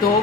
2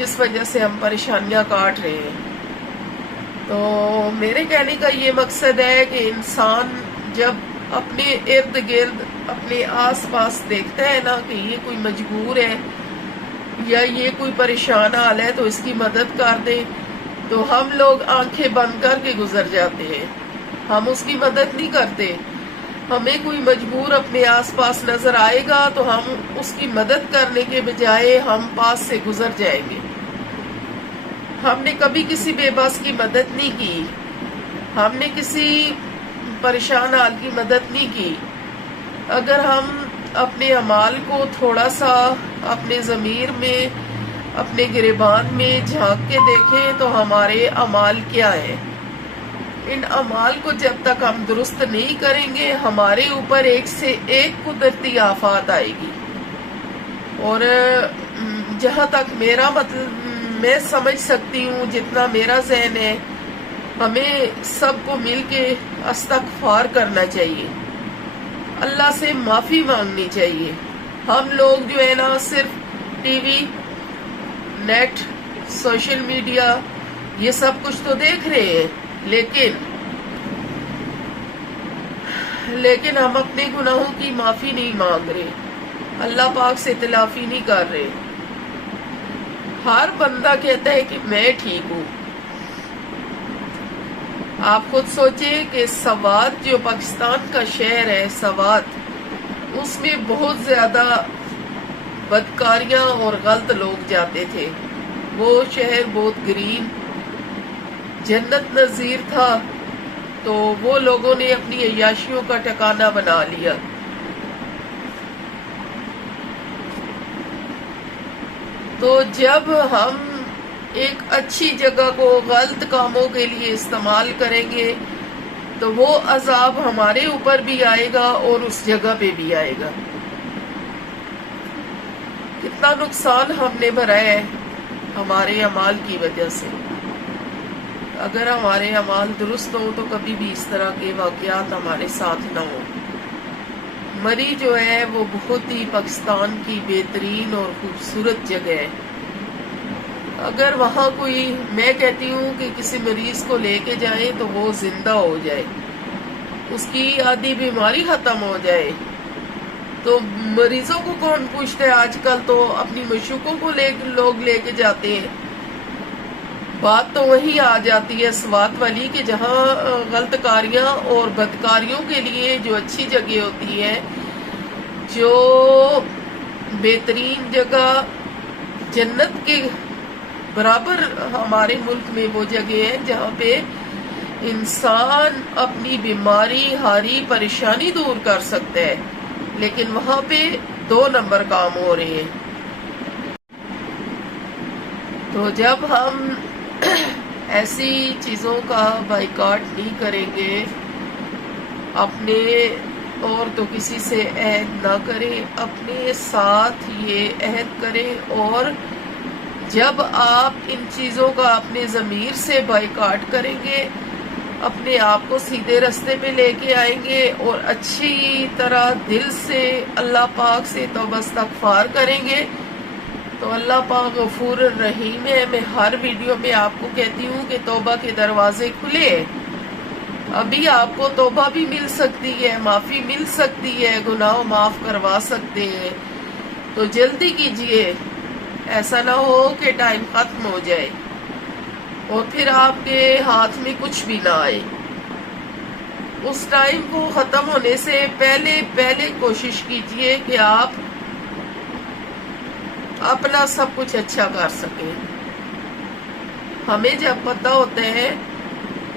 جس وجہ سے ہم پریشانیاں کاٹ رہے ہیں۔ تو میرے کہنے کا یہ مقصد ہے کہ انسان جب اپنے ارد گرد اپنے آس پاس دیکھتا ہے نا کہ یہ کوئی مجبور ہے یا یہ کوئی پریشان حال ہے تو اس کی مدد کر دیں، تو ہم لوگ آنکھیں بند کر کے گزر جاتے ہیں، ہم اس کی مدد نہیں کرتے۔ ہمیں کوئی مجبور اپنے آس پاس نظر آئے گا تو ہم اس کی مدد کرنے کے بجائے ہم پاس سے گزر جائیں گے۔ ہم نے کبھی کسی بے بس کی مدد نہیں کی، ہم نے کسی پریشان حال کی مدد نہیں کی۔ اگر ہم اپنے اعمال کو تھوڑا سا اپنے ضمیر میں، اپنے گریبان میں جھانک کے دیکھیں تو ہمارے اعمال کیا ہیں۔ ان اعمال کو جب تک ہم درست نہیں کریں گے ہمارے اوپر ایک سے ایک قدرتی آفات آئے گی۔ اور جہاں تک میرا مطلب میں سمجھ سکتی ہوں، جتنا میرا ذہن ہے، ہمیں سب کو مل کے استغفار کرنا چاہیے، اللہ سے معافی مانگنی چاہیے۔ ہم لوگ جو ہے نا صرف T V, net, social media یہ سب کچھ تو دیکھ رہے ہیں، لیکن ہم اپنے گناہوں کی معافی نہیں مانگ رہے، اللہ پاک سے تلافی نہیں کر رہے۔ ہر بندہ کہتا ہے کہ میں ٹھیک ہوں۔ آپ خود سوچیں کہ سوات جو پاکستان کا شہر ہے، سوات، اس میں بہت زیادہ بدکاریاں اور غلط لوگ جاتے تھے۔ وہ شہر بہت گرین، جنت نظیر تھا، تو وہ لوگوں نے اپنی عیاشیوں کا ٹھکانہ بنا لیا۔ تو جب ہم ایک اچھی جگہ کو غلط کاموں کے لیے استعمال کریں گے تو وہ عذاب ہمارے اوپر بھی آئے گا اور اس جگہ پہ بھی آئے گا۔ کتنا نقصان ہم نے بھرا ہے ہمارے اعمال کی وجہ سے۔ اگر ہمارے اعمال درست ہوں تو کبھی بھی اس طرح کے واقعات ہمارے ساتھ نہ ہوں۔ مری جو ہے وہ بہت ہی پاکستان کی بہترین اور خوبصورت جگہ ہے۔ اگر وہاں کوئی، میں کہتی ہوں کہ کسی مریض کو لے کے جائیں تو وہ زندہ ہو جائے، اس کی آدھی بیماری ختم ہو جائے، تو مریضوں کو کون پوچھتا ہے؟ آج کل تو اپنی مشوقوں کو لوگ لے کے جاتے ہیں۔ بات تو وہی آ جاتی ہے سوات والی کہ جہاں غلط کاریاں اور بدکاریوں کے لیے جو اچھی جگہ ہوتی ہے، جو بہترین جگہ جنت کے برابر ہمارے ملک میں وہ جگہ ہے جہاں پہ انسان اپنی بیماری، ہاری پریشانی دور کر سکتا ہے، لیکن وہاں پہ 2 نمبر کام ہو رہے ہیں۔ تو جب ہم ایسی چیزوں کا بائیکاٹ نہیں کریں گے، اپنے اور تو کسی سے عہد نہ کریں، اپنے ساتھ یہ عہد کریں، اور جب آپ ان چیزوں کا اپنے ضمیر سے بائیکاٹ کریں گے، اپنے آپ کو سیدھے رستے پہ لے کے آئیں گے اور اچھی طرح دل سے اللہ پاک سے توبہ استغفار کریں گے، تو اللہ پاک غفور الرحیم ہے۔ میں ہر ویڈیو میں آپ کو کہتی ہوں کہ توبہ کے دروازے کھلے، ابھی آپ کو توبہ بھی مل سکتی ہے، معافی مل سکتی ہے، گناہ معاف کروا سکتے ہیں، تو جلدی کیجئے، ایسا نہ ہو کہ ٹائم ختم ہو جائے اور پھر آپ کے ہاتھ میں کچھ بھی نہ آئے۔ اس ٹائم کو ختم ہونے سے پہلے کوشش کیجئے کہ آپ اپنا سب کچھ اچھا کر سکیں۔ ہمیں جب پتہ ہوتا ہے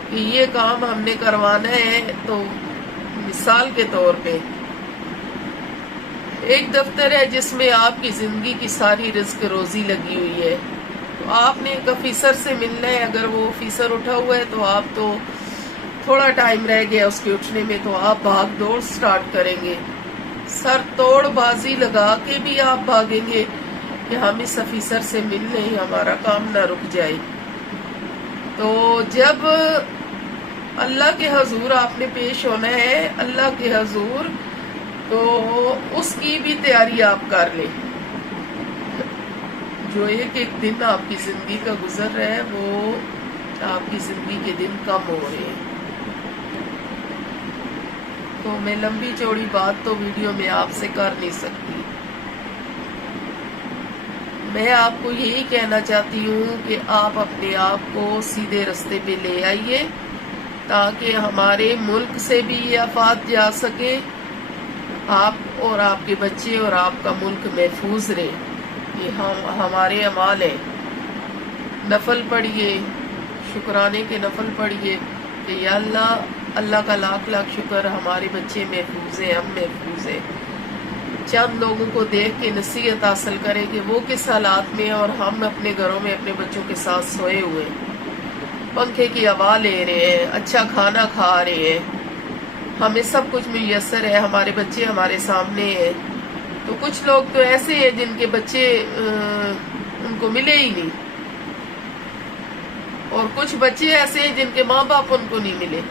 کہ یہ کام ہم نے کروانا ہے، تو مثال کے طور پہ ایک دفتر ہے جس میں آپ کی زندگی کی ساری رزق روزی لگی ہوئی ہے، تو آپ نے ایک آفیسر سے ملنا ہے، اگر وہ آفیسر اٹھا ہوا ہے تو آپ تو تھوڑا ٹائم رہ گیا اس کے اٹھنے میں، تو آپ بھاگ دوڑ سٹارٹ کریں گے، سر توڑ بازی لگا کے بھی آپ بھاگیں گے کہ ہم اس آفیسر سے مل لیں، ہمارا کام نہ رک جائے۔ تو جب اللہ کے حضور آپ نے پیش ہونا ہے، اللہ کے حضور، تو اس کی بھی تیاری آپ کر لیں۔ جو ایک ایک دن آپ کی زندگی کا گزر رہا ہے وہ آپ کی زندگی کے دن کم ہو رہے ہیں۔ تو میں لمبی چوڑی بات تو ویڈیو میں آپ سے کر نہیں سکتی۔ میں آپ کو یہی کہنا چاہتی ہوں کہ آپ اپنے آپ کو سیدھے رستے پہ لے آئیے تاکہ ہمارے ملک سے بھی یہ آفات جا سکے، آپ اور آپ کے بچے اور آپ کا ملک محفوظ رہے۔ یہ ہمارے اعمال ہیں۔ نفل پڑھیے، شکرانے کے نفل پڑھیے کہ یا اللہ کا لاکھ لاکھ شکر ہمارے بچے محفوظ ہیں، ہم محفوظ ہیں۔ چند لوگوں کو دیکھ کے نصیحت حاصل کریں کہ وہ کس حالات میں اور ہم اپنے گھروں میں اپنے بچوں کے ساتھ سوئے ہوئے، پنکھے کی ہوا لے رہے ہیں، اچھا کھانا کھا رہے ہیں، ہمیں سب کچھ میسر ہے، ہمارے بچے ہمارے سامنے ہیں۔ تو کچھ لوگ تو ایسے ہیں جن کے بچے ان کو ملے ہی نہیں، اور کچھ بچے ایسے ہیں جن کے ماں باپ ان کو نہیں ملے۔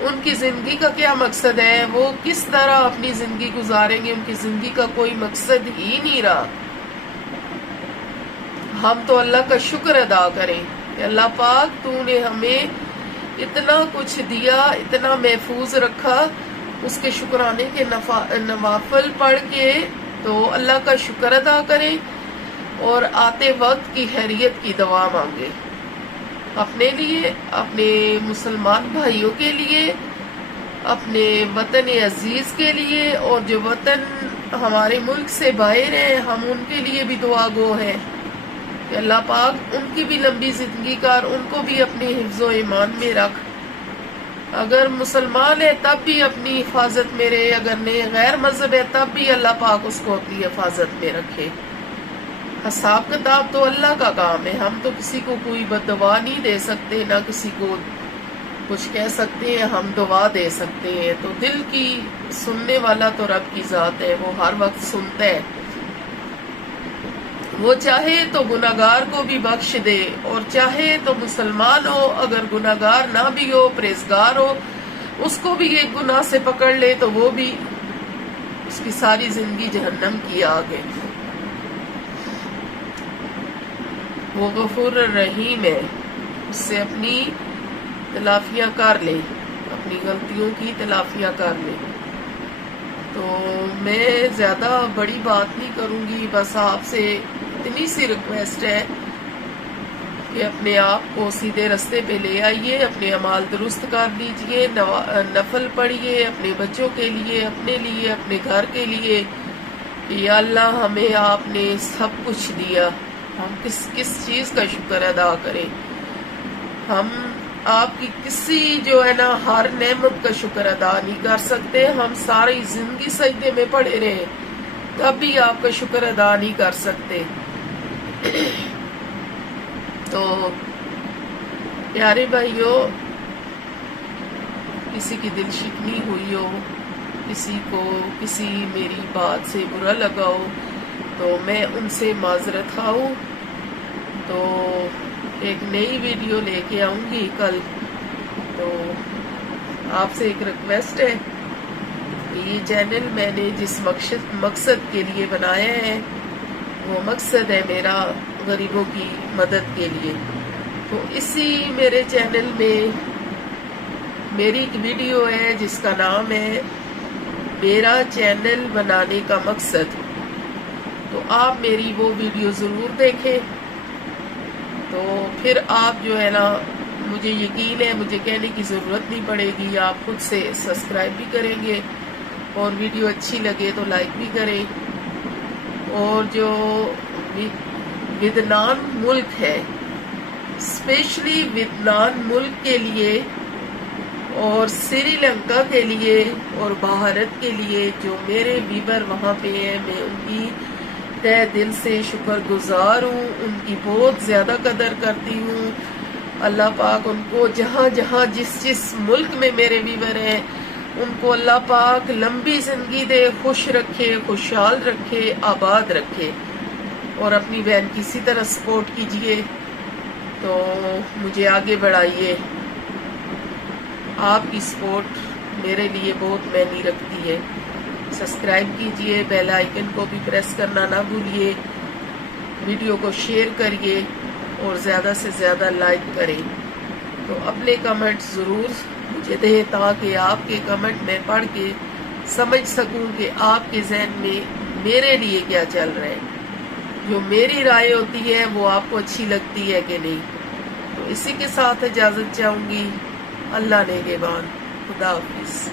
ان کی زندگی کا کیا مقصد ہے، وہ کس طرح اپنی زندگی گزاریں گے، ان کی زندگی کا کوئی مقصد ہی نہیں رہا۔ ہم تو اللہ کا شکر ادا کریں کہ اللہ پاک تو نے ہمیں اتنا کچھ دیا، اتنا محفوظ رکھا، اس کے شکرانے کے نوافل پڑھ کے تو اللہ کا شکر ادا کریں اور آتے وقت کی خیریت کی دعا مانگے، اپنے لیے، اپنے مسلمان بھائیوں کے لیے، اپنے وطن عزیز کے لیے، اور جو وطن ہمارے ملک سے باہر ہیں ہم ان کے لیے بھی دعا گو ہیں کہ اللہ پاک ان کی بھی لمبی زندگی کر، ان کو بھی اپنے حفظ و ایمان میں رکھ۔ اگر مسلمان ہے تب بھی اپنی حفاظت میں رہے، اگر غیر مذہب ہے تب بھی اللہ پاک اس کو اپنی حفاظت میں رکھے۔ حساب کتاب تو اللہ کا کام ہے، ہم تو کسی کو کوئی بد دعا نہیں دے سکتے، نہ کسی کو کچھ کہہ سکتے ہیں، ہم دعا دے سکتے ہیں۔ تو دل کی سننے والا تو رب کی ذات ہے، وہ ہر وقت سنتا ہے۔ وہ چاہے تو گناہگار کو بھی بخش دے، اور چاہے تو مسلمان ہو، اگر گناہگار نہ بھی ہو، پرہیزگار ہو، اس کو بھی ایک گناہ سے پکڑ لے تو وہ بھی اس کی ساری زندگی جہنم کی آگ ہے۔ وہ غفور الرحیم ہے، اس سے اپنی تلافیاں کر لے، اپنی غلطیوں کی تلافیاں کر لے۔ تو میں زیادہ بڑی بات نہیں کروں گی، بس آپ سے اتنی سی ریکویسٹ ہے کہ اپنے آپ کو سیدھے رستے پہ لے آئیے، اپنے اعمال درست کر لیجئے، نفل پڑھیے اپنے بچوں کے لیے، اپنے لیے، اپنے گھر کے لیے کہ یا اللہ ہمیں آپ نے سب کچھ دیا، ہم کس چیز کا شکر ادا کریں۔ ہم آپ کی کسی جو ہے نا ہر نعمت کا شکر ادا نہیں کر سکتے، ہم ساری زندگی سجدے میں پڑے رہے تب بھی آپ کا شکر ادا نہیں کر سکتے۔ تو پیارے بھائیو، کسی کی دل شکنی ہوئی ہو، کسی کو کسی میری بات سے برا لگا ہو تو میں ان سے معذرت خواہ ہوں۔ تو ایک نئی ویڈیو لے کے آؤں گی کل، تو آپ سے ایک ریکویسٹ ہے کہ یہ چینل میں نے جس مقصد کے لیے بنایا ہے وہ مقصد ہے میرا غریبوں کی مدد کے لیے۔ تو اسی میرے چینل میں میری ایک ویڈیو ہے جس کا نام ہے میرا چینل بنانے کا مقصد، تو آپ میری وہ ویڈیو ضرور دیکھیں۔ تو پھر آپ جو ہے نا، مجھے یقین ہے مجھے کہنے کی ضرورت نہیں پڑے گی، آپ خود سے سبسکرائب بھی کریں گے، اور ویڈیو اچھی لگے تو لائک بھی کریں۔ اور جو ویتنام ملک ہے، اسپیشلی ویتنام ملک کے لیے اور سری لنکا کے لیے اور بھارت کے لیے جو میرے ویور وہاں پہ ہیں، میں ان کی تہ دل سے شکر گزار ہوں، ان کی بہت زیادہ قدر کرتی ہوں۔ اللہ پاک ان کو جہاں جہاں جس ملک میں میرے ویور ہیں ان کو اللہ پاک لمبی زندگی دے، خوش رکھے، خوشحال رکھے، آباد رکھے، اور اپنی بہن کی اسی طرح سپورٹ کیجئے، تو مجھے آگے بڑھائیے۔ آپ کی سپورٹ میرے لیے بہت معنی رکھتی ہے۔ سبسکرائب کیجئے، بیل آئیکن کو بھی پریس کرنا نہ بھولیے، ویڈیو کو شیئر کریے اور زیادہ سے زیادہ لائک کریں. تو اپنے کمنٹ ضرور مجھے دیں تاکہ آپ کے کمنٹ میں پڑھ کے سمجھ سکوں کہ آپ کے ذہن میں میرے لیے کیا چل رہا ہے. جو میری رائے ہوتی ہے وہ آپ کو اچھی لگتی ہے کہ نہیں. تو اسی کے ساتھ اجازت چاہوں گی. اللہ نگہبان. خدا حافظ.